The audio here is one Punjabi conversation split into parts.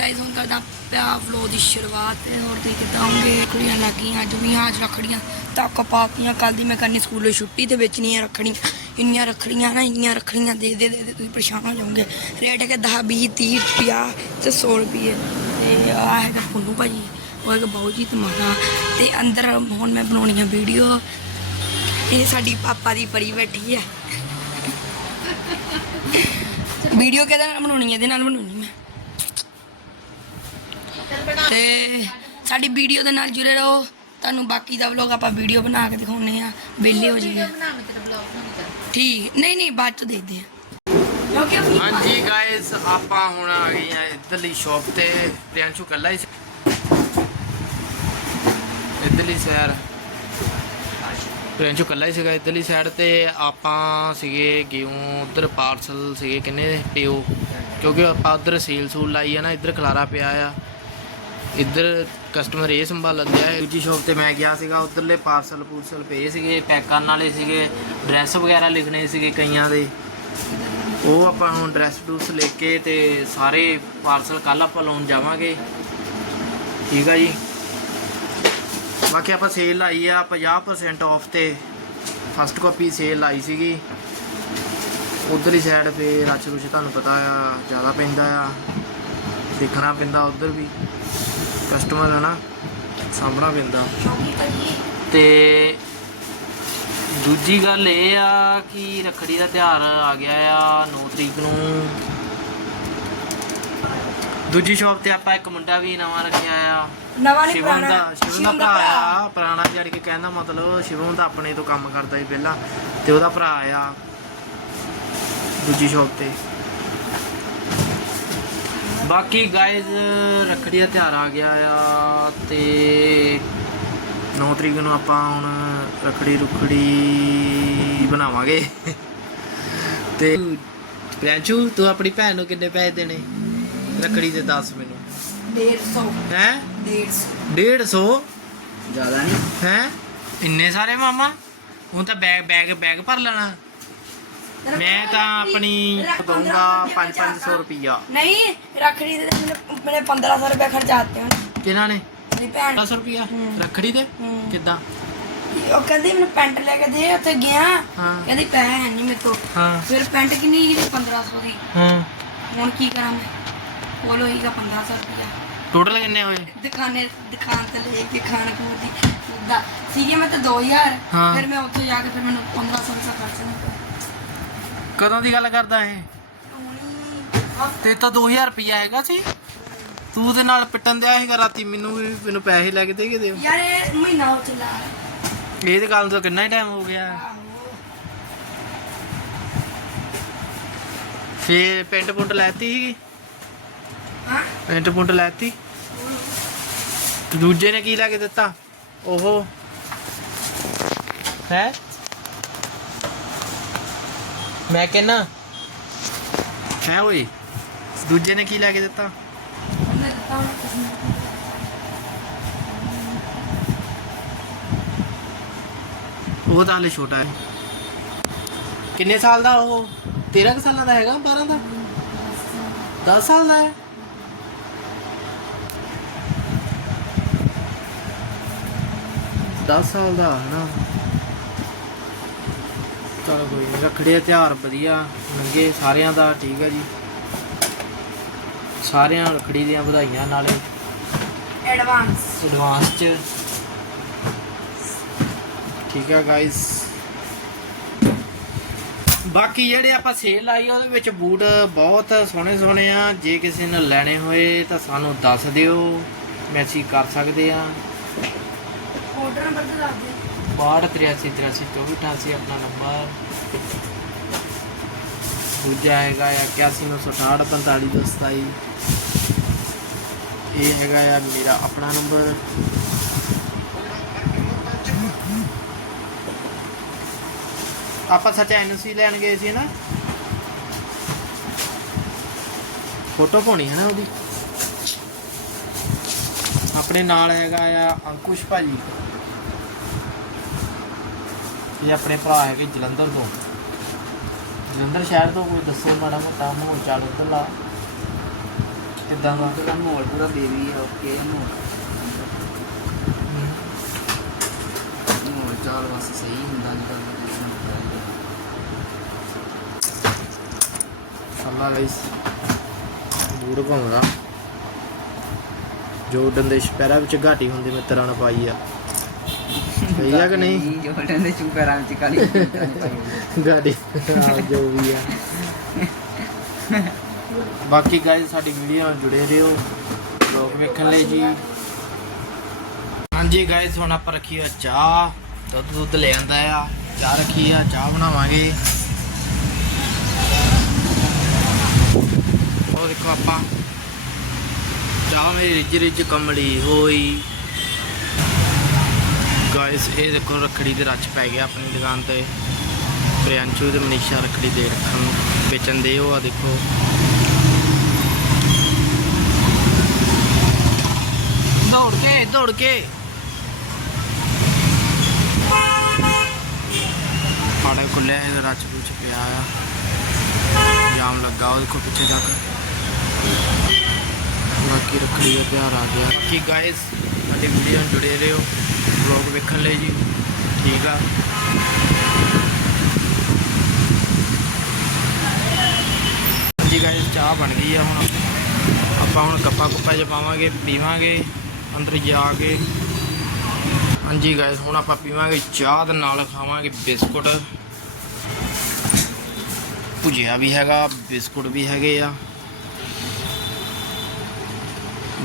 ਗਾਇਸ ਹੁਣ ਕਰਦਾ ਪਿਆ ਵਲੌਗ ਦੀ ਸ਼ੁਰੂਆਤ ਤੇ ਹੋਰ ਤੁਸੀਂ ਕਿੱਦਾਂ ਹੋਗੇ? ਕੁੜੀਆਂ ਲੱਗੀਆਂ ਅੱਜ ਅੱਜ ਰੱਖੜੀਆਂ। ਤੱਕ ਪਾਤੀਆਂ ਕੱਲ ਦੀ ਮੈਂ ਕਰਨੀ ਸਕੂਲੋਂ ਛੁੱਟੀ ਤੇ ਵੇਚਣੀਆਂ ਰੱਖੜੀਆਂ। ਇੰਨੀਆਂ ਰੱਖੜੀਆਂ ਨਾ, ਇੰਨੀਆਂ ਰੱਖੜੀਆਂ ਦੇ ਦੇ ਦੇ ਤੁਸੀਂ ਪਰੇਸ਼ਾਨ ਹੋ ਜਾਓਗੇ। ਰੇਟ ਹੈਗਾ 10 20 30 50 ਤੇ 100 ਰੁਪਏ ਤੇ ਆ ਹੈਗਾ ਪੁੰਨੂ ਭਾਜੀ, ਉਹ ਹੈਗਾ ਬਾਊ ਜੀ ਤੇ ਤੇ ਅੰਦਰ ਹੁਣ ਮੈਂ ਬਣਾਉਣੀ ਆ ਵੀਡੀਓ। ਇਹ ਸਾਡੀ ਪਾਪਾ ਦੀ ਪਰੀ ਬੈਠੀ ਹੈ ਵੀਡੀਓ ਕਿਹਦੇ ਨਾਲ ਬਣਾਉਣੀ ਹੈ ਇਹਦੇ ਨਾਲ ਬਣਾਉਣੀ ਮੈਂ। ਤੇ ਸਾਡੀ ਵੀਡੀਓ ਦੇ ਨਾਲ ਜੁੜੇ ਰਹੋ। ਤੁਹਾਨੂੰ ਬਾਕੀ ਦਾ ਵਲੋਗ ਆਪਾਂ ਵੀਡੀਓ ਬਣਾ ਕੇ ਦਿਖਾਉਨੇ ਆ ਵਿਹਲੇ ਹੋ ਜਾਈਏ। ਠੀਕ। ਨਹੀਂ ਨਹੀਂ, ਬਾਅਦ ਚ ਦੇਖਦੇ ਆ ਹਾਂਜੀ ਗਾਇਸ ਆਪਾਂ ਹੁਣ ਆ ਗਏ ਆ ਇਧਰਲੀ ਸ਼ਾਪ ਤੇ। ਪ੍ਰਿਆੰਸ਼ੂ ਕੱਲਾ ਹੀ ਸੀ। ਇਧਰਲੀ ਸਾਈਡ ਪ੍ਰਿਆੰਸ਼ੂ ਕੱਲਾ ਹੀ ਸੀਗਾ ਇਧਰਲੀ ਸਾਈਡ ਤੇ। ਆਪਾਂ ਸੀਗੇ ਗਿਉਂ, ਉਧਰ ਪਾਰਸਲ ਸੀਗੇ ਕਿੰਨੇ? ਪਿਓ। ਕਿਉਂਕਿ ਆਪਾਂ ਉਧਰ ਸੇਲ ਸੂਲ ਲਾਈ ਆ ਨਾ, ਇੱਧਰ ਖਲਾਰਾ ਪਿਆ ਆ। ਇੱਧਰ ਕਸਟਮਰ ਇਹ ਸੰਭਾਲਣ ਦਿਆ ਹੈ। ਦੂਜੀ ਸ਼ਾਪ ਤੇ ਮੈਂ ਗਿਆ ਸੀਗਾ, ਉਧਰਲੇ ਪਾਰਸਲ ਪੂਰਸਲ ਪਏ ਸੀਗੇ ਪੈਕ ਕਰਨ ਵਾਲੇ ਸੀਗੇ ਡਰੈਸ ਵਗੈਰਾ ਲਿਖਣੇ ਸੀਗੇ ਕਈਆਂ ਦੇ। ਉਹ ਆਪਾਂ ਹੁਣ ਡਰੈਸ ਡੂਸ ਲੈ ਕੇ ਤੇ ਸਾਰੇ ਪਾਰਸਲ ਕੱਲ ਆਪਾਂ ਲਾਉਣ ਜਾਵਾਂਗੇ। ਠੀਕ ਆ ਜੀ। ਬਾਕੀ ਆਪਾਂ ਸੇਲ ਲਾਈ ਆ 50% ਆਫ ਤੇ। ਫਸਟ ਕਾਪੀ ਸੇਲ ਲਾਈ ਸੀਗੀ। ਉਧਰਲੀ ਸਾਈਡ ਤੇ ਰਚ ਰੁਚ ਤੁਹਾਨੂੰ ਪਤਾ ਆ, ਜ਼ਿਆਦਾ ਪੈਂਦਾ ਆ। ਦੇਖਣਾ ਪੈਂਦਾ ਉਧਰ ਵੀ। ਕਸਟਮਰ ਹੈ ਨਾ ਸਾਹਮਣਾ ਪੈਂਦਾ ਤੇ ਦੂਜੀ ਗੱਲ ਇਹ ਆ ਕਿ ਰੱਖੜੀ ਦਾ ਤਿਉਹਾਰ ਆ ਗਿਆ ਆ 9 ਤਰੀਕ ਨੂੰ। ਦੂਜੀ ਸ਼ਾਪ ਤੇ ਆਪਾਂ ਇੱਕ ਮੁੰਡਾ ਵੀ ਨਵਾਂ ਰੱਖਿਆ ਆ। ਨਵਾਂ ਨਹੀਂ ਸ਼ਿਵਮ ਪੁਰਾਣਾ ਦਾ ਸ਼ਿਵਮ ਦਾ ਭਰਾ ਆ। ਪੁਰਾਣਾ ਜਾਨੀ ਕਿ ਕਹਿੰਦਾ ਮਤਲਬ ਸ਼ਿਵਮ ਦਾ ਆਪਣੇ ਤੋਂ ਕੰਮ ਕਰਦਾ ਸੀ ਪਹਿਲਾਂ ਤੇ ਉਹਦਾ ਭਰਾ ਆ ਦੂਜੀ ਸ਼ਾਪ ਤੇ। ਬਾਕੀ ਗਾਇਜ਼ ਰੱਖੜੀ ਦਾ ਤਿਉਹਾਰ ਆ ਗਿਆ ਆ ਤੇ 9 ਤਰੀਕ ਨੂੰ ਆਪਾਂ ਹੁਣ ਰੱਖੜੀ ਰੁਖੜੀ ਬਣਾਵਾਂਗੇ। ਤੇ ਪ੍ਰਿਆੰਸ਼ੂ ਤੂੰ ਆਪਣੀ ਭੈਣ ਨੂੰ ਕਿੰਨੇ ਪੈਸੇ ਦੇਣੇ? ਰੱਖੜੀ ਦੇ ਦੱਸ ਮੈਨੂੰ। 150 ਹੈ? 150 150 ਜ਼ਿਆਦਾ ਨਹੀਂ। ਹੈ? ਇੰਨੇ ਸਾਰੇ ਮਾਮਾ? ਹੁਣ ਤਾਂ ਬੈਗ ਬੈਗ ਬੈਗ ਭਰ ਲੈਣਾ। ਮੈਂ ਤਾਂ ਆਪਣੀ ਦਊਂਗਾ 5-500 ਰੁਪਿਆ ਨਹੀਂ ਰੱਖੜੀ ਦੇ ਮੇਰੇ 1500 ਰੁਪਏ ਖਰਚਾਤੇ ਹਨ ਕਿਹਨਾਂ ਨੇ? ਮੇਰੀ ਭੈਣ। 500 ਰੁਪਿਆ ਰੱਖੜੀ ਦੇ ਕਿੱਦਾਂ? ਉਹ ਕਹਿੰਦੀ ਮੈਨੂੰ ਪੈਂਟ ਲੈ ਕੇ ਦੇ ਉੱਥੇ ਗਿਆ। ਕਹਿੰਦੀ ਪੈਸੇ ਹੈ ਨਹੀਂ ਮੇਰੇ ਕੋਲ ਹਾਂ। ਫਿਰ ਪੈਂਟ ਕਿੰਨੀ ਸੀ? 1500 ਦੀ। ਹਾਂ। ਹੁਣ ਕੀ ਕਰਾਂ ਮੈਂ? ਕੋਲ ਹੋਈਗਾ 1500 ਰੁਪਿਆ ਟੋਟਲ ਕਿੰਨੇ ਹੋਏ? ਦੁਕਾਨੇ ਦੁਕਾਨ ਤੇ ਲੈ ਕੇ ਖਾਣ ਖੂਰ ਦੀ। ਸੀਗੇ ਮੈਂ ਤਾਂ 2000 ਫਿਰ ਮੈਂ ਉੱਥੇ ਜਾ ਕੇ ਫਿਰ ਮੈਨੂੰ 1500 ਦਾ ਖਰਚ ਨਹੀਂ ਕਦੋਂ ਦੀ ਗੱਲ ਕਰਦਾ ਇਹ? ਤੇ ਤਾਂ 2000 ਰੁਪਈਆ ਹੈਗਾ ਸੀ। ਤੂੰ ਦੇ ਨਾਲ ਪਿੱਟਣ ਦਿਆ ਸੀਗਾ ਰਾਤੀ ਮੈਨੂੰ ਵੀ ਮੈਨੂੰ ਪੈਸੇ ਲੈ ਕੇ ਦੇ ਕੇ ਦਿਓ। ਯਾਰ ਇਹ ਮਹੀਨਾ ਹੋ ਚੱਲਾ ਇਹ ਤੇ ਗੱਲ ਤੋਂ ਕਿੰਨਾ ਹੀ ਟਾਈਮ ਹੋ ਗਿਆ। ਫੇਰ ਪੈਂਟ ਪੁੰਟ ਲੈਤੀ ਸੀਗੀ? ਹਾਂ? ਪੈਂਟ ਪੁੰਟ ਲੈਤੀ? ਤੇ ਦੂਜੇ ਨੇ ਕੀ ਲੈ ਕੇ ਦਿੱਤਾ? ਉਹ? ਹੈ? ਮੈਂ ਕਹਿੰਨਾ ਹੈ ਓਏ। ਦੂਜੇ ਨੇ ਕੀ ਲੈ ਕੇ ਦਿੱਤਾ? ਉਹ ਤਾਂ ਹਲੇ ਛੋਟਾ ਹੈ। ਕਿੰਨੇ ਸਾਲ ਦਾ ਉਹ? 13 ਕੁ ਸਾਲਾਂ ਦਾ ਹੈਗਾ 12 ਦਾ? 10 ਸਾਲ ਦਾ ਹੈ। ਦਸ ਸਾਲ ਦਾ ਹੈ ਚਲੋ ਕੋਈ ਨੀ, ਰੱਖੜੀ ਦਾ ਤਿਉਹਾਰ ਵਧੀਆ ਲੰਘੇ ਸਾਰਿਆਂ ਦਾ ਠੀਕ ਹੈ ਜੀ। ਸਾਰਿਆਂ ਨੂੰ ਰੱਖੜੀ ਦੀਆਂ ਵਧਾਈਆਂ ਨਾਲੇ। ਐਡਵਾਂਸ ਐਡਵਾਂਸ ਚ। ਠੀਕ ਹੈ ਗਾਇਸ ਬਾਕੀ ਜਿਹੜੇ ਆਪਾਂ ਸੇਲ ਲਾਈ ਉਹਦੇ ਵਿੱਚ ਬੂਟ ਬਹੁਤ ਸੋਹਣੇ ਸੋਹਣੇ ਆ। ਜੇ ਕਿਸੇ ਨੇ ਲੈਣੇ ਹੋਏ ਤਾਂ ਸਾਨੂੰ ਦੱਸ ਦਿਓ। ਮੈਸੇਜ ਕਰ ਸਕਦੇ ਆ। ਆਰਡਰ ਨੰਬਰ ਦੱਸ ਦੇ 62 83 83 24 ਆਪਣਾ ਨੰਬਰ ਦੂਜਾ ਹੈਗਾ ਆ 8168 4527 ਇਹ ਹੈਗਾ ਆ ਮੇਰਾ ਆਪਣਾ ਨੰਬਰ ਆਪਾਂ ਸੱਚ ਐਨਓਸੀ ਲੈਣ ਗਏ ਸੀ ਨਾ? ਫੋਟੋ ਪਾਉਣੀ ਹੈ ਨਾ ਉਹਦੀ? ਆਪਣੇ ਨਾਲ ਹੈਗਾ ਆ ਅੰਕੁਸ਼ ਭਾਜੀ। ਇਹ ਆਪਣੇ ਭਰਾ ਹੈਗੇ ਜਲੰਧਰ ਤੋਂ। ਜਲੰਧਰ ਸ਼ਹਿਰ ਤੋਂ ਕੋਈ ਦੱਸੋ ਮਾੜਾ ਮੋਟਾ ਮਾਹੌਲ ਚਾਲ ਉੱਧਰਲਾ ਕਿੱਦਾਂ ਦਾ? ਉਹਦਾ ਮਾਹੌਲ ਪੂਰਾ ਬੇਬੀ ਆ ਓਕੇ ਮਾਹੌਲ। ਮਾਹੌਲ ਚਾਲ ਵਾਸਤੇ ਸਹੀ ਹੁੰਦਾ ਨਹੀਂ ਤਾਂ ਅੱਲਾ ਗਾਇਸ ਬੂੜ ਘੁੰਮਦਾ। ਜੋ ਡੰਦੇ ਸ਼ਪੈਰਾ ਵਿੱਚ ਘਾਟੀ ਹੁੰਦੀ ਮੈਂ ਤਰਾਂ ਪਾਈ ਆ। ਸਹੀ ਆ ਕਿ ਨਹੀਂ? ਜੋੜਨ ਦੇ ਚੁਪੈਰਾਂ ਵਿੱਚ ਕਾਲੀ ਗਾੜੀ। ਆ ਜੋ ਵੀ ਆ। ਬਾਕੀ ਗਾਇਸ ਸਾਡੀ ਵੀਡੀਓ ਨਾਲ ਜੁੜੇ ਰਹੋ। ਲੋਕ ਵੇਖਣ ਲਈ ਜੀ। ਹਾਂਜੀ ਗਾਇਸ ਹੁਣ ਆਪਾਂ ਰੱਖੀ ਆ ਚਾਹ। ਦੁੱਧ ਦੁੱਧ ਲੈ ਆਂਦਾ ਆ। ਚਾਹ ਰੱਖੀ ਆ ਚਾਹ ਬਣਾਵਾਂਗੇ। ਉਹ ਦੇਖੋ ਆਪਾਂ। ਚਾਹ ਮੇਰੀ ਰਿੱਝ ਰਿੱਝ ਕਮਲੀ ਹੋਈ। ਗਾਇਸ ਇਹ ਦੇਖੋ ਰੱਖੜੀ ਦੇ ਰੱਛ ਪੈ ਗਿਆ ਆਪਣੀ ਦੁਕਾਨ ਤੇ। ਪ੍ਰਿਆੰਸ਼ੂ ਤੇ ਮਨੀਸ਼ਾ ਰੱਖੜੀ ਦੇ ਰੱਖਣ ਵੇਚਣ ਦੇ, ਉਹ ਆ ਦੇਖੋ। ਦੌੜ ਕੇ ਦੌੜ ਕੇ। ਫਾੜਾ ਖੁੱਲਿਆ ਇਹ ਰੱਛ ਪੁੱਛ ਪਿਆ ਆ। ਜਾਮ ਲੱਗਾ ਉਹ ਦੇਖੋ ਪਿੱਛੇ ਤੱਕ। ਬਾਕੀ ਰੱਖੜੀ ਦਾ ਪਿਆਰ ਆ ਗਿਆ। ਬਾਕੀ ਗਾਇਸ ਸਾਡੀ ਵੀਡੀਓ ਨਾਲ ਜੁੜੇ ਰਹੋ। ਵਲੌਗ ਵੇਖਣ ਲਈ ਜੀ। ਠੀਕ ਆ। ਜੀ ਗਾਇਸ ਚਾਹ ਬਣ ਗਈ ਆ ਹੁਣ। ਆਪਾਂ ਹੁਣ ਕੱਪਾ ਕੁੱਪਾ ਚ ਪਾਵਾਂਗੇ ਪੀਵਾਂਗੇ ਅੰਦਰ ਜਾ ਕੇ। ਹਾਂਜੀ ਗਾਇਸ ਹੁਣ ਆਪਾਂ ਪੀਵਾਂਗੇ ਚਾਹ ਦੇ ਨਾਲ ਖਾਵਾਂਗੇ ਬਿਸਕੁਟ। ਭੁਜਿਆ ਵੀ ਹੈਗਾ, ਬਿਸਕੁਟ ਵੀ ਹੈਗੇ ਆ।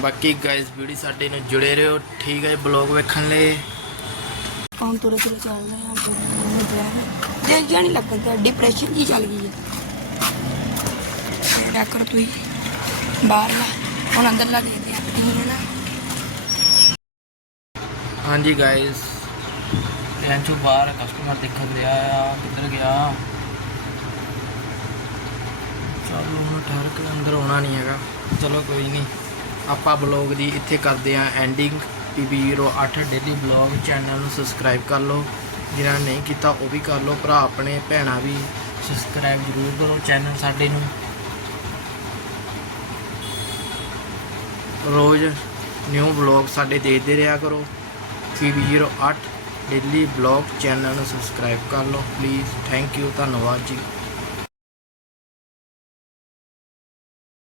ਬਾਕੀ ਗਾਇਸ ਵੀਡੀਓ ਸਾਡੇ ਨਾਲ ਜੁੜੇ ਰਹੋ ਠੀਕ ਹੈ ਬਲੌਗ ਵੇਖਣ ਲਈ। ਕੌਣ ਤੁਰੇ ਤੁਰੇ ਚੱਲਦਾ ਹੈ ਮੈਨੂੰ ਪਿਆ ਹੈ। ਦੇਖ ਜਾਣੀ ਲੱਗਦਾ ਡਿਪਰੈਸ਼ਨ ਜੀ ਚੱਲ ਗਈ ਹੈ। ਕਿਆ ਕਰ ਤੂੰ ਹੀ ਬਾਹਰ ਲਾ ਹੁਣ ਅੰਦਰ ਲਾ ਦੇ ਦੇ ਆਪਣੀ ਹੈ ਨਾ। ਹਾਂਜੀ ਗਾਇਸ ਟੈਂਚੂ ਬਾਹਰ ਕਸਟਮਰ ਦੇਖਣ ਲਿਆ ਆ ਕਿੱਧਰ ਗਿਆ? ਚਲੋ ਹੁਣ ਠਹਿਰ ਕੇ ਅੰਦਰ ਆਉਣਾ ਨਹੀਂ ਹੈਗਾ। ਚਲੋ ਕੋਈ ਨਹੀਂ। ਆਪਾਂ ਬਲੌਗ ਦੀ ਇੱਥੇ ਕਰਦੇ ਆ ਐਂਡਿੰਗ PB08 ਡੇਲੀ ਬਲੌਗ ਚੈਨਲ ਨੂੰ ਸਬਸਕ੍ਰਾਈਬ ਕਰ ਲਓ। ਜਿਹਨਾਂ ਨਹੀਂ ਕੀਤਾ ਉਹ ਵੀ ਕਰ ਲਓ। ਭਰਾ ਆਪਣੇ, ਭੈਣਾਂ ਵੀ ਸਬਸਕ੍ਰਾਈਬ ਜ਼ਰੂਰ ਕਰੋ ਚੈਨਲ ਸਾਡੇ ਨੂੰ। ਰੋਜ਼ ਨਿਊ ਬਲੌਗ ਸਾਡੇ ਦੇਖਦੇ ਰਿਹਾ ਕਰੋ। PB08 ਡੇਲੀ ਬਲੌਗ ਚੈਨਲ ਨੂੰ ਸਬਸਕ੍ਰਾਈਬ ਕਰ ਲਓ। ਪਲੀਜ਼ ਥੈਂਕ ਯੂ ਧੰਨਵਾਦ ਜੀ।